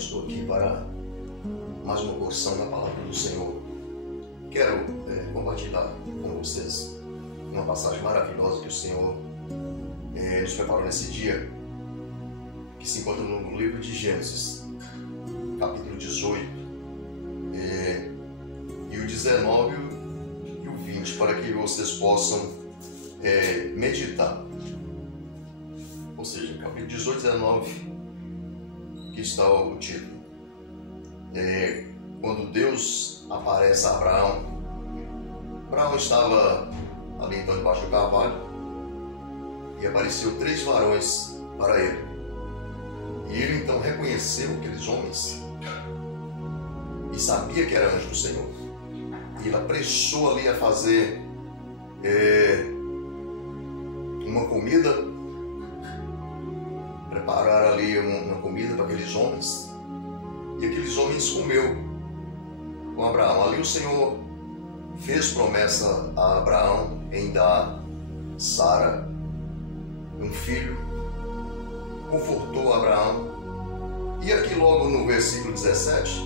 estou aqui para mais uma porção da palavra do Senhor. Quero compartilhar com vocês uma passagem maravilhosa que o Senhor nos preparou nesse dia, que se encontra no livro de Gênesis, capítulo 18, e o 19 e o 20, para que vocês possam meditar. Ou seja, capítulo 18 e 19, que está o título. Quando Deus aparece a Abraão, Abraão estava ali então debaixo do carvalho e apareceu 3 varões para ele. E ele então reconheceu aqueles homens e sabia que era anjo do Senhor. E ele apressou ali a fazer uma comida, preparar ali uma comida para aqueles homens. E aqueles homens comeu com Abraão. Ali o Senhor fez promessa a Abraão em dar Sara um filho, confortou Abraão. E aqui logo no versículo 17,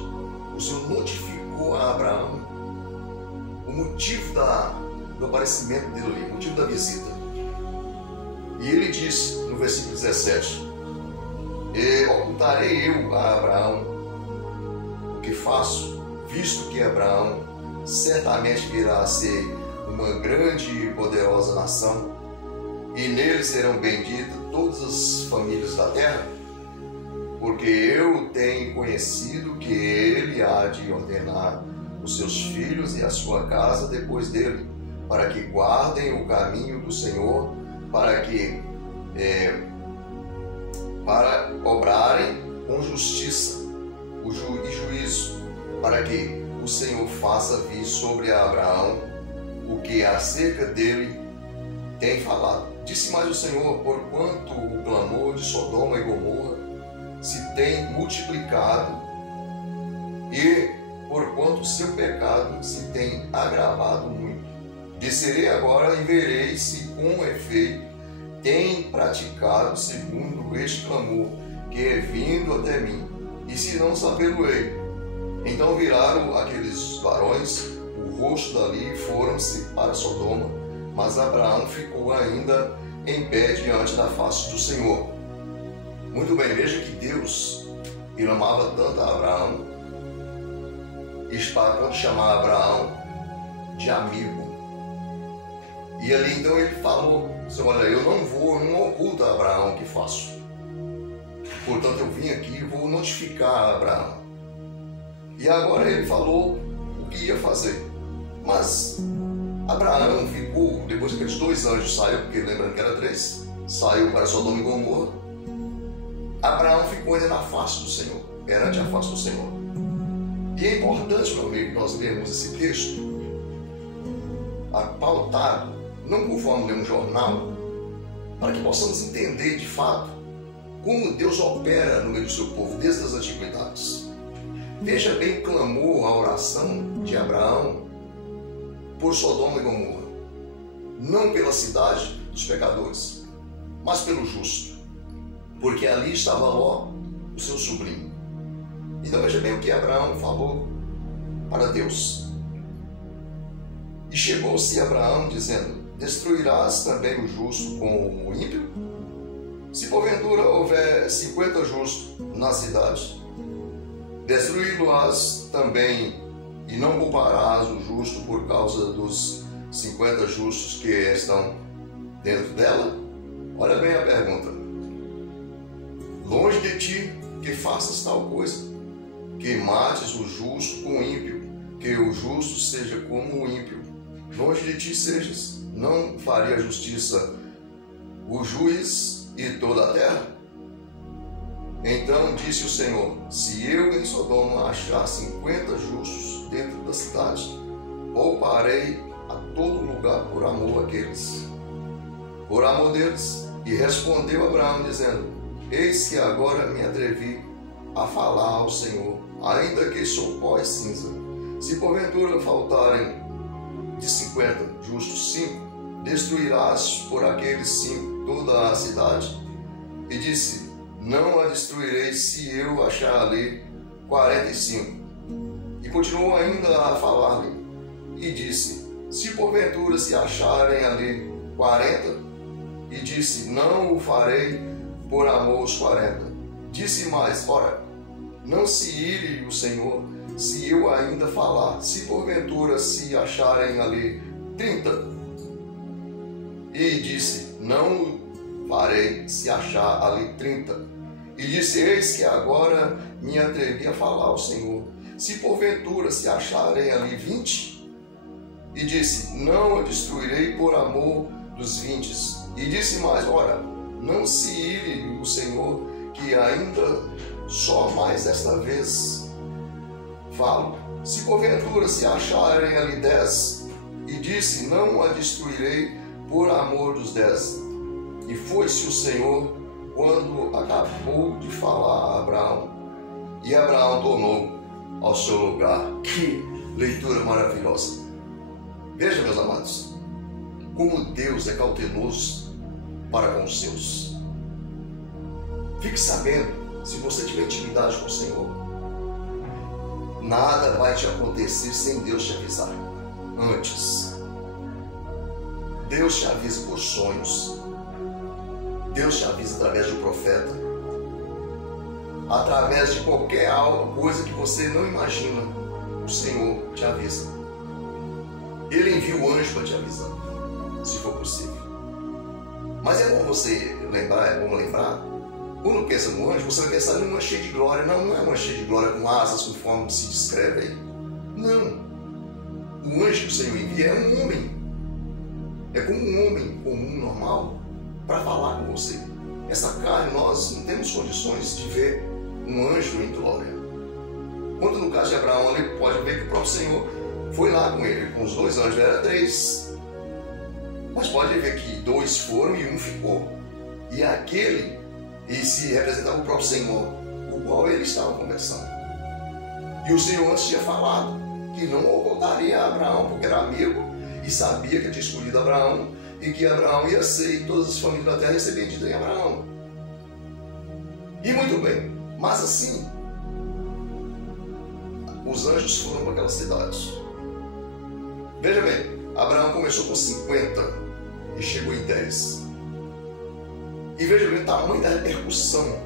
o Senhor notificou a Abraão o motivo do aparecimento dele ali, o motivo da visita. E ele diz no versículo 17: ocultarei eu a Abraão o que faço, visto que Abraão certamente virá a ser uma grande e poderosa nação, e nele serão benditas todas as famílias da terra, porque eu tenho conhecido que ele há de ordenar os seus filhos e a sua casa depois dele, para que guardem o caminho do Senhor, para obrarem com justiça e juízo, para que o Senhor faça vir sobre Abraão o que acerca dele tem falado. Disse mais o Senhor: porquanto o clamor de Sodoma e Gomorra se tem multiplicado, e porquanto o seu pecado se tem agravado muito, descerei agora e verei se com efeito tem praticado segundo este clamor que é vindo até mim, e se não sabê-lo-ei. Então viraram aqueles varões o rosto dali e foram-se para Sodoma, mas Abraão ficou ainda em pé diante da face do Senhor. Muito bem, veja que Deus, ele amava tanto a Abraão, e para quando chamar Abraão de amigo. E ali então ele falou: olha, eu não oculto a Abraão o que faço. Portanto, eu vim aqui e vou notificar a Abraão. E agora ele falou o que ia fazer. Mas Abraão ficou, depois que aqueles 2 anjos saíram, porque lembrando que era 3, saiu para Sodoma e Gomorra, Abraão ficou ainda na face do Senhor, perante a face do Senhor. E é importante, meu amigo, nós lermos esse texto pautado, não conforme ler um jornal, para que possamos entender de fato como Deus opera no meio do seu povo desde as antiguidades. Veja bem o clamor, a oração de Abraão por Sodoma e Gomorra, não pela cidade dos pecadores, mas pelo justo, porque ali estava Ló, o seu sobrinho. Então veja bem o que Abraão falou para Deus. E chegou-se Abraão dizendo: destruirás também o justo com o ímpio? Se porventura houver 50 justos na cidade, destruí-lo-ás também, e não pouparás o justo por causa dos 50 justos que estão dentro dela? Olha bem a pergunta. Longe de ti que faças tal coisa, que mates o justo com o ímpio, que o justo seja como o ímpio. Longe de ti sejas, não faria justiça o juiz e toda a terra? Então disse o Senhor: se eu em Sodoma achar 50 justos dentro da cidade, pouparei a todo lugar por amor deles. E respondeu Abraão dizendo: eis que agora me atrevi a falar ao Senhor, ainda que sou pó e cinza. Se porventura faltarem de 50 justos 5, destruirás por aqueles 5 toda a cidade? E disse: não a destruirei se eu achar ali 45. E continuou ainda a falar-lhe, e disse: se porventura se acharem ali 40, e disse: não o farei por amor aos 40. Disse mais: ora, não se ire o Senhor, se eu ainda falar, se porventura se acharem ali 30. E disse: não o farei se achar ali 30. E disse: eis que agora me atrevi a falar ao Senhor, se porventura se acharem ali 20. E disse: não a destruirei por amor dos 20. E disse mais: ora, não se ire o Senhor, que ainda só mais esta vez falo, se porventura se acharem ali 10. E disse: não a destruirei por amor dos 10. E foi-se o Senhor quando acabou de falar a Abraão, e Abraão tornou ao seu lugar. Que leitura maravilhosa! Veja, meus amados, como Deus é cauteloso para com os seus. Fique sabendo, se você tiver intimidade com o Senhor, nada vai te acontecer sem Deus te avisar antes. Deus te avisa por sonhos, Deus te avisa através de um profeta, através de qualquer coisa que você não imagina, o Senhor te avisa. Ele envia o anjo para te avisar, se for possível. Mas é bom você lembrar, quando pensa no anjo, você vai pensar numa cheia de glória. Não, não é uma cheia de glória com asas, conforme se descreve aí. Não. O anjo que o Senhor envia é um homem. É como um homem comum, normal, para falar com você. Essa carne, nós não temos condições de ver um anjo em glória. Quando no caso de Abraão, ele pode ver que o próprio Senhor foi lá com ele, com os 2 anjos, era 3. Mas pode ver que 2 foram e 1 ficou. E se representava o próprio Senhor, o qual ele estava conversando. E o Senhor antes tinha falado que não ocultaria a Abraão, porque era amigo e sabia que ele tinha escolhido Abraão e que Abraão ia ser, e todas as famílias da terra iam ser benditas em Abraão. E muito bem, mas assim, os anjos foram para aquela cidade. Veja bem, Abraão começou com 50 e chegou em 10. E veja bem o tamanho da repercussão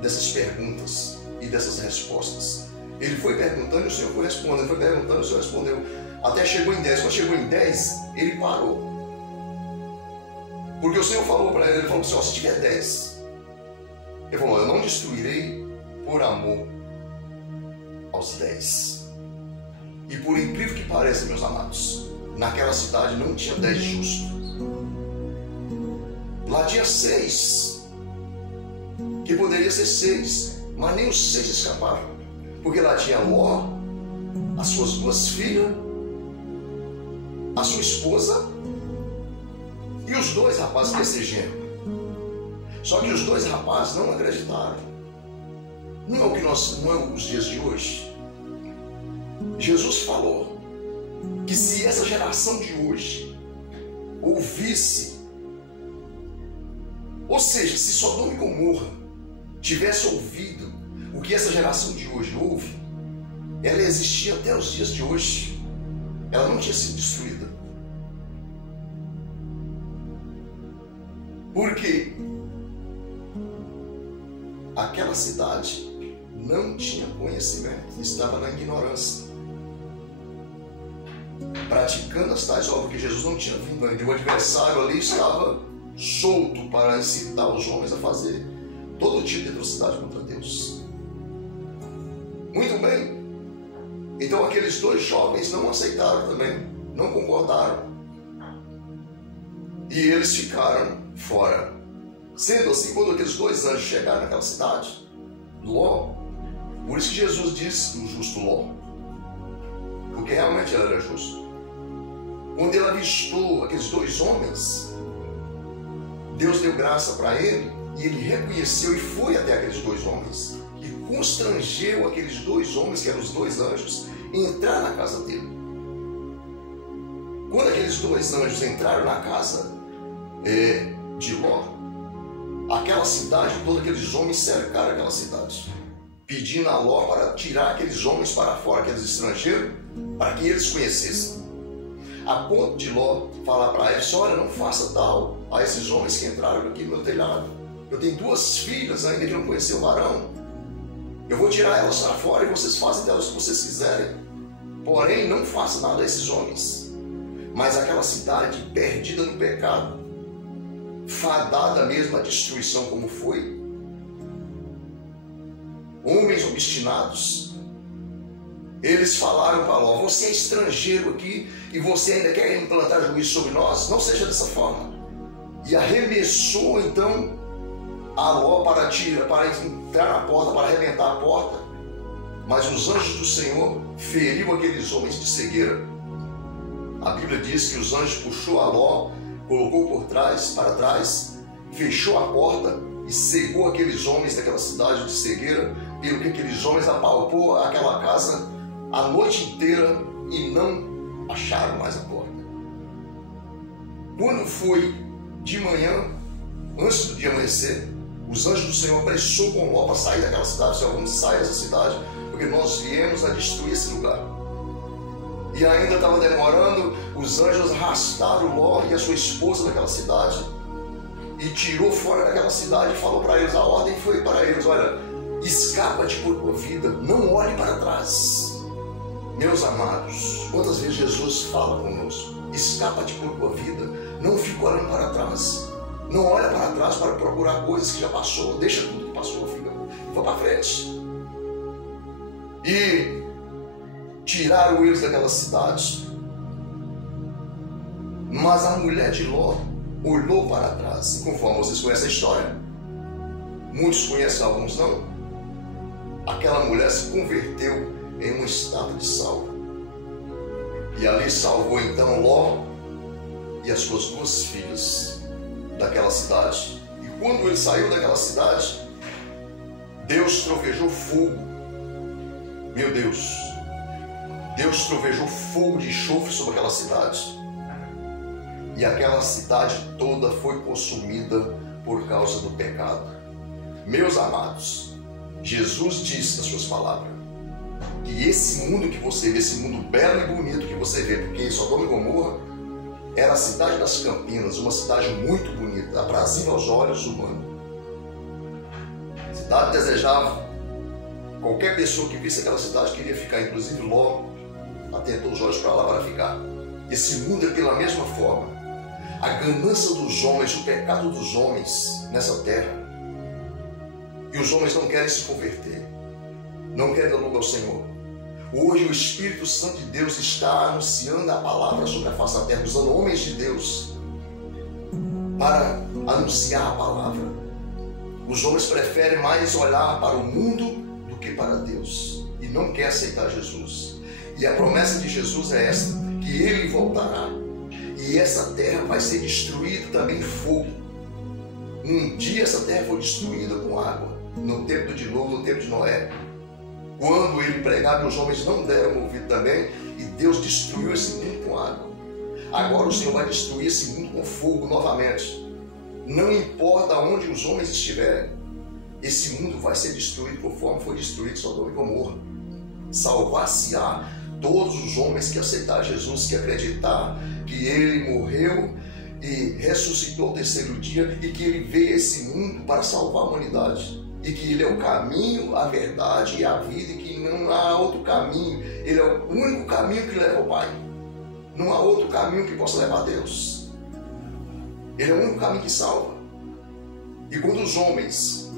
dessas perguntas e dessas respostas. Ele foi perguntando e o Senhor foi respondendo, ele foi perguntando e o Senhor respondeu. Até chegou em 10. Quando chegou em 10, ele parou. Porque o Senhor falou para ele, ele falou para o Senhor: se tiver 10, ele falou: eu não destruirei por amor aos 10. E por incrível que pareça, meus amados, naquela cidade não tinha 10 justos. Lá tinha 6, que poderia ser 6, mas nem os 6 escaparam. Porque lá tinha Ló, as suas 2 filhas, a sua esposa e os 2 rapazes que iam ser gêmeos. Só que os 2 rapazes não acreditaram. Não é os dias de hoje. Jesus falou que se essa geração de hoje ouvisse, ou seja, se Sodoma e Gomorra tivesse ouvido o que essa geração de hoje ouve, ela existia até os dias de hoje. Ela não tinha sido destruída. Porque aquela cidade não tinha conhecimento, estava na ignorância, praticando as tais obras que Jesus não tinha vindo ainda. O adversário ali estava solto para incitar os homens a fazer todo tipo de atrocidade contra Deus. Muito bem. Então aqueles 2 jovens não aceitaram também, não concordaram. E eles ficaram fora. Sendo assim, quando aqueles 2 anjos chegaram naquela cidade, Ló, por isso que Jesus disse o justo Ló, porque realmente ele era justo. Quando ele avistou aqueles 2 homens, Deus deu graça para ele e ele reconheceu e foi até aqueles 2 homens e constrangeu aqueles 2 homens, que eram os 2 anjos, a entrar na casa dele. Quando aqueles 2 anjos entraram na casa de Ló, aquela cidade, todos aqueles homens cercaram aquela cidade. pedindo a Ló para tirar aqueles homens para fora, aqueles estrangeiros, para que eles conhecessem. A ponto de Ló falar para eles: olha, não faça tal a esses homens que entraram aqui no meu telhado. Eu tenho 2 filhas ainda que não conheceu o varão. Eu vou tirar elas para fora e vocês fazem delas o que vocês quiserem. Porém, não faça nada a esses homens. Mas aquela cidade perdida no pecado, fadada mesmo à destruição como foi, homens obstinados, eles falaram para Ló: você é estrangeiro aqui e você ainda quer implantar juízo sobre nós? Não seja dessa forma. E arremessou então a Ló para entrar na porta, para arrebentar a porta. Mas os anjos do Senhor feriu aqueles homens de cegueira. A Bíblia diz que os anjos puxou a Ló, colocou para trás, fechou a porta e cegou aqueles homens daquela cidade de cegueira, pelo que aqueles homens apalpou aquela casa a noite inteira e não acharam mais a porta. Quando foi de manhã, antes do dia amanhecer, os anjos do Senhor apressou com Ló para sair daquela cidade. Senhor, vamos sair dessa cidade, porque nós viemos a destruir esse lugar. E ainda estava demorando, os anjos arrastaram Ló e a sua esposa daquela cidade e tirou fora daquela cidade e falou para eles, a ordem foi para eles: olha, escapa-te por tua vida, não olhe para trás. Meus amados, quantas vezes Jesus fala conosco: escapa-te por tua vida, não fica olhando para trás. Não olha para trás para procurar coisas que já passou, deixa tudo que passou, fica, e vai para frente. E tiraram eles daquela cidade. Mas a mulher de Ló olhou para trás. E conforme vocês conhecem a história, muitos conhecem, alguns não, aquela mulher se converteu em uma estátua de sal. E ali salvou então Ló e as suas 2 filhas daquela cidade. E quando ele saiu daquela cidade, Deus trovejou fogo. Meu Deus! Deus trovejou fogo de enxofre sobre aquela cidade. E aquela cidade toda foi consumida por causa do pecado. Meus amados, Jesus disse nas suas palavras que esse mundo que você vê, esse mundo belo e bonito que você vê, porque Sodoma e Gomorra era a cidade das Campinas, uma cidade muito bonita, aprazível aos olhos humanos. A cidade desejava, qualquer pessoa que visse aquela cidade queria ficar, inclusive Ló atentou os olhos para lá para ficar. Esse mundo é pela mesma forma. A ganância dos homens, o pecado dos homens nessa terra. E os homens não querem se converter, não querem dar lugar ao Senhor. Hoje o Espírito Santo de Deus está anunciando a palavra sobre a face da terra, usando homens de Deus para anunciar a palavra. Os homens preferem mais olhar para o mundo do que para Deus e não querem aceitar Jesus. E a promessa de Jesus é esta, que Ele voltará e essa terra vai ser destruída também em fogo. Um dia essa terra foi destruída com água, no tempo do dilúvio, no tempo de Noé. Quando ele pregava, os homens não deram ouvido também, e Deus destruiu esse mundo com água. Agora o Senhor vai destruir esse mundo com fogo novamente. Não importa onde os homens estiverem, esse mundo vai ser destruído conforme foi destruído Sodoma e Gomorra. Salvar-se-á todos os homens que aceitar Jesus, que acreditar que Ele morreu e ressuscitou ao 3º dia e que Ele veio a esse mundo para salvar a humanidade. E que Ele é o caminho, a verdade e a vida, e que não há outro caminho. Ele é o único caminho que leva ao Pai. Não há outro caminho que possa levar a Deus. Ele é o único caminho que salva. E quando os homens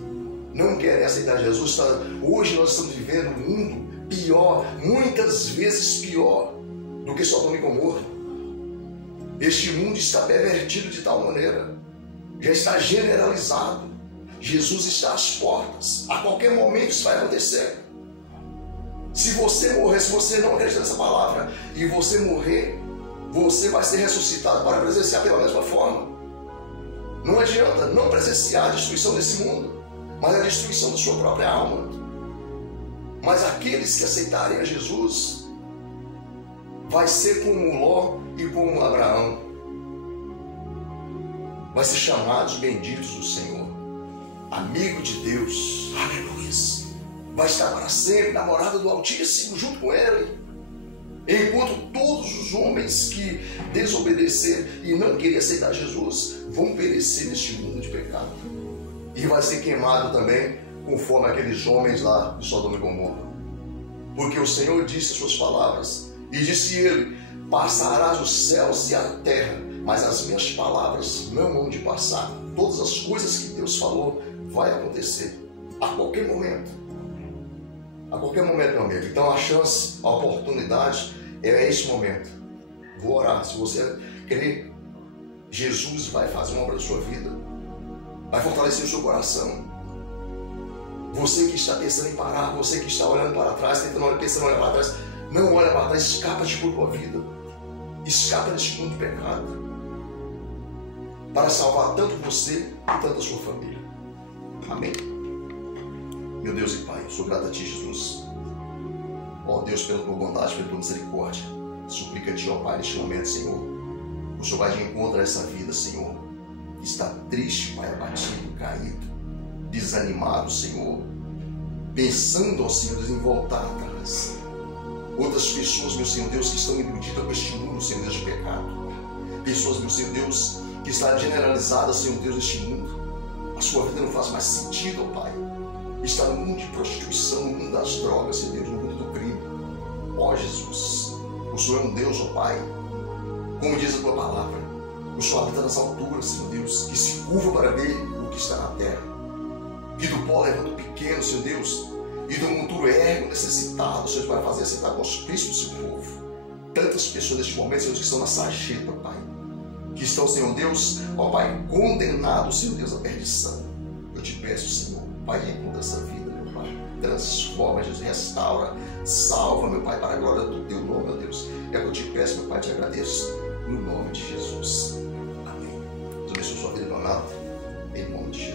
não querem aceitar Jesus, hoje nós estamos vivendo um mundo pior, muitas vezes pior do que Sodoma e Gomorra. Este mundo está pervertido de tal maneira, já está generalizado. Jesus está às portas, a qualquer momento isso vai acontecer. Se você morrer, se você não acredita nessa palavra e você morrer, você vai ser ressuscitado para presenciar pela mesma forma. Não adianta não presenciar a destruição desse mundo, mas a destruição da sua própria alma. Mas aqueles que aceitarem a Jesus vai ser como Ló e como Abraão, vai ser chamados benditos do Senhor, amigo de Deus, aleluia, vai estar para sempre na morada do Altíssimo junto com Ele. Enquanto todos os homens que desobedeceram e não querem aceitar Jesus vão perecer neste mundo de pecado. E vai ser queimado também conforme aqueles homens lá de Sodoma e Gomorra. Porque o Senhor disse as suas palavras, e disse Ele: passarás os céus e a terra, mas as minhas palavras não vão de passar. Todas as coisas que Deus falou vai acontecer a qualquer momento. A qualquer momento, meu amigo. Então a chance, a oportunidade é esse momento. Vou orar. Se você querer, Jesus vai fazer uma obra na sua vida. Vai fortalecer o seu coração. Você que está pensando em parar, você que está olhando para trás, pensando em olhar para trás, não olha para trás, escapa-te por tua vida. Escapa deste mundo de pecado. Para salvar tanto você e tanto a sua família. Amém. Meu Deus e Pai, eu sou grato a Ti, Jesus. Ó Deus, pela Tua bondade, pela Tua misericórdia. Suplica a Ti, ó Pai, neste momento, Senhor. O Senhor vai de encontro a essa vida, Senhor, que está triste, Pai, abatido, caído, desanimado, Senhor. Pensando, ó Senhor, em voltar atrás. Outras pessoas, meu Senhor Deus, que estão iludidas com este mundo, Senhor Deus, de pecado. Pessoas, meu Senhor Deus, que está generalizada, Senhor Deus, neste mundo. A sua vida não faz mais sentido, ó Pai. Está no mundo de prostituição, no mundo das drogas, Senhor Deus, no mundo do crime. Ó Jesus, o Senhor é um Deus, ó Pai, como diz a Tua palavra. O Senhor habita nas alturas, Senhor Deus, que se curva para ver o que está na terra. Que do pó levanta o pequeno, Senhor Deus, e do monturo ergue o necessitado, Senhor, para fazer aceitar o nosso Cristo, o seu povo. Tantas pessoas neste momento, Senhor, que estão na sarjeta, Pai. Que estão, Senhor Deus, ó Pai, condenados, Senhor Deus, à perdição. Eu te peço, Senhor, Pai, encontra essa vida, meu Pai. Transforma, Jesus, restaura, salva, meu Pai, para a glória do Teu nome, meu Deus. É o que eu te peço, meu Pai, te agradeço, no nome de Jesus. Amém. Deus abençoe sua vida, meu amado, em nome de Jesus.